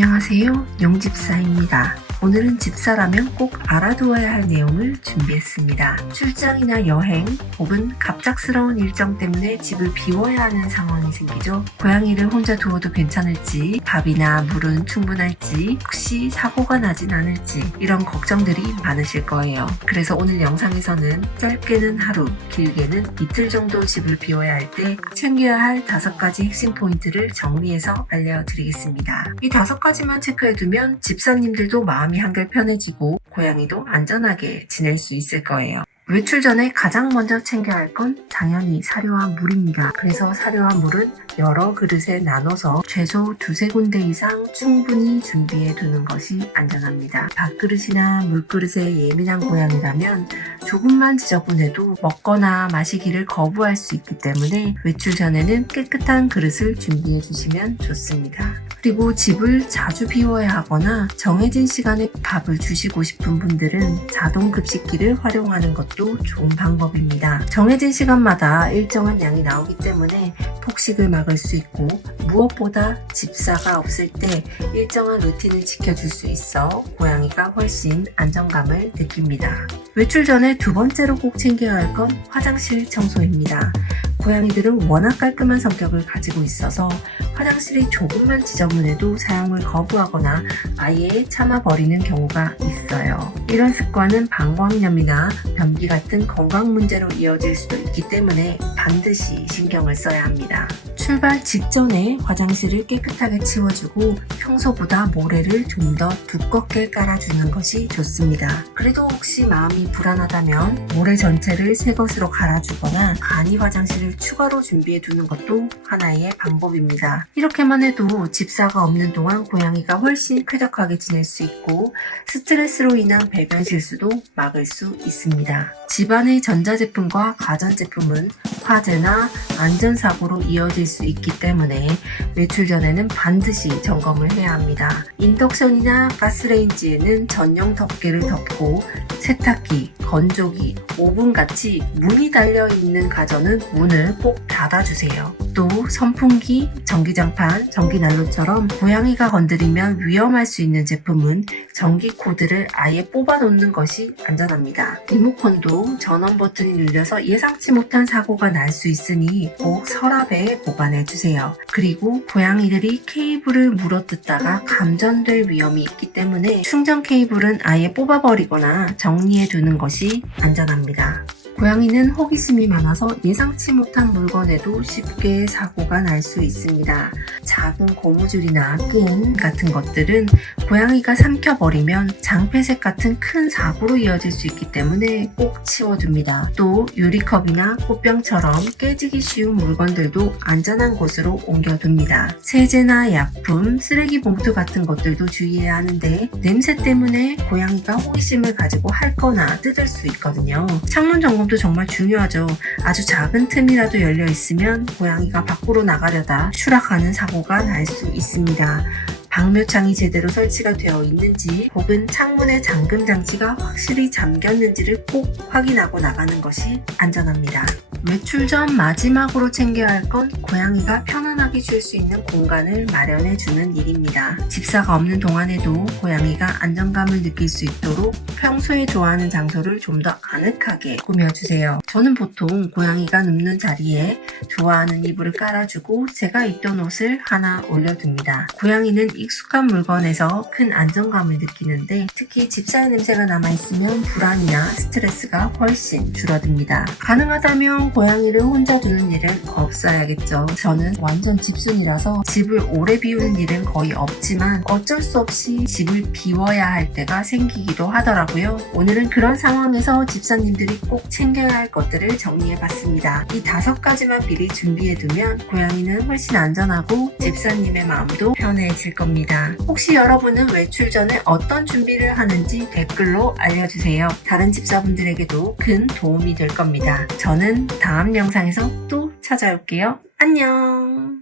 안녕하세요. 용집사입니다. 오늘은 집사라면 꼭 알아두어야 할 내용을 준비했습니다. 출장이나 여행 혹은 갑작스러운 일정 때문에 집을 비워야 하는 상황이 생기죠. 고양이를 혼자 두어도 괜찮을지, 밥이나 물은 충분할지, 혹시 사고가 나진 않을지 이런 걱정들이 많으실 거예요. 그래서 오늘 영상에서는 짧게는 하루, 길게는 이틀 정도 집을 비워야 할 때 챙겨야 할 5가지 핵심 포인트를 정리해서 알려드리겠습니다. 이 5가지만 체크해두면 집사님들도 마음이 한결 편해지고 고양이도 안전하게 지낼 수 있을 거예요. 외출 전에 가장 먼저 챙겨야 할 건 당연히 사료와 물입니다. 그래서 사료와 물은 여러 그릇에 나눠서 최소 2-3군데 이상 충분히 준비해 두는 것이 안전합니다. 밥그릇이나 물그릇에 예민한 고양이라면 조금만 지저분해도 먹거나 마시기를 거부할 수 있기 때문에 외출 전에는 깨끗한 그릇을 준비해 주시면 좋습니다. 그리고 집을 자주 비워야 하거나 정해진 시간에 밥을 주시고 싶은 분들은 자동 급식기를 활용하는 것도 좋은 방법입니다. 정해진 시간마다 일정한 양이 나오기 때문에 폭식을 막을 수 있고 무엇보다 집사가 없을 때 일정한 루틴을 지켜줄 수 있어 고양이가 훨씬 안정감을 느낍니다. 외출 전에 2번째로 꼭 챙겨야 할 건 화장실 청소입니다. 고양이들은 워낙 깔끔한 성격을 가지고 있어서 화장실이 조금만 지저분해도 사용을 거부하거나 아예 참아버리는 경우가 있어요. 이런 습관은 방광염이나 변비 같은 건강 문제로 이어질 수도 있기 때문에 반드시 신경을 써야 합니다. 출발 직전에 화장실을 깨끗하게 치워주고 평소보다 모래를 좀 더 두껍게 깔아주는 것이 좋습니다. 그래도 혹시 마음이 불안하다면 모래 전체를 새 것으로 갈아주거나 간이 화장실을 추가로 준비해 두는 것도 하나의 방법입니다. 이렇게만 해도 집사가 없는 동안 고양이가 훨씬 쾌적하게 지낼 수 있고 스트레스로 인한 배변 실수도 막을 수 있습니다. 집안의 전자제품과 가전제품은 화재나 안전사고로 이어질 수 있기 때문에 외출 전에는 반드시 점검을 해야 합니다. 인덕션이나 가스레인지에는 전용 덮개를 덮고 세탁기, 건조기, 오븐같이 문이 달려있는 가전은 문을 꼭 닫아주세요. 또 선풍기, 전기장판, 전기난로처럼 고양이가 건드리면 위험할 수 있는 제품은 전기 코드를 아예 뽑아 놓는 것이 안전합니다. 리모컨도 전원 버튼이 눌려서 예상치 못한 사고가 날 수 있으니 꼭 서랍에 보관해 주세요. 그리고 고양이들이 케이블을 물어뜯다가 감전될 위험이 있기 때문에 충전 케이블은 아예 뽑아버리거나 정리해 두는 것이 안전합니다. 고양이는 호기심이 많아서 예상치 못한 물건에도 쉽게 사고가 날 수 있습니다. 작은 고무줄이나 끈 같은 것들은 고양이가 삼켜버리면 장폐색 같은 큰 사고로 이어질 수 있기 때문에 꼭 치워둡니다. 또 유리컵이나 꽃병처럼 깨지기 쉬운 물건들도 안전한 곳으로 옮겨둡니다. 세제나 약품, 쓰레기 봉투 같은 것들도 주의해야 하는데 냄새 때문에 고양이가 호기심을 가지고 핥거나 뜯을 수 있거든요. 창문 점검도 정말 중요하죠. 아주 작은 틈이라도 열려 있으면 고양이가 밖으로 나가려다 추락하는 사고가 날 수 있습니다. 방묘창이 제대로 설치가 되어 있는지 혹은 창문의 잠금 장치가 확실히 잠겼는지를 꼭 확인하고 나가는 것이 안전합니다. 외출 전 마지막으로 챙겨야 할 건 고양이가 편안하게 쉴 수 있는 공간을 마련해 주는 일입니다. 집사가 없는 동안에도 고양이가 안정감을 느낄 수 있도록 평소에 좋아하는 장소를 좀 더 아늑하게 꾸며주세요. 저는 보통 고양이가 눕는 자리에 좋아하는 이불을 깔아주고 제가 입던 옷을 하나 올려둡니다. 고양이는 익숙한 물건에서 큰 안정감을 느끼는데 특히 집사의 냄새가 남아있으면 불안이나 스트레스가 훨씬 줄어듭니다. 가능하다면 고양이를 혼자 두는 일은 없어야겠죠. 저는 완전 집순이라서 집을 오래 비우는 일은 거의 없지만 어쩔 수 없이 집을 비워야 할 때가 생기기도 하더라고요. 오늘은 그런 상황에서 집사님들이 꼭 챙겨야 할 것들을 정리해봤습니다. 이 5가지만 미리 준비해두면 고양이는 훨씬 안전하고 집사님의 마음도 편해질 겁니다. 혹시 여러분은 외출 전에 어떤 준비를 하는지 댓글로 알려주세요. 다른 집사분들에게도 큰 도움이 될 겁니다. 저는 다음 영상에서 또 찾아올게요. 안녕.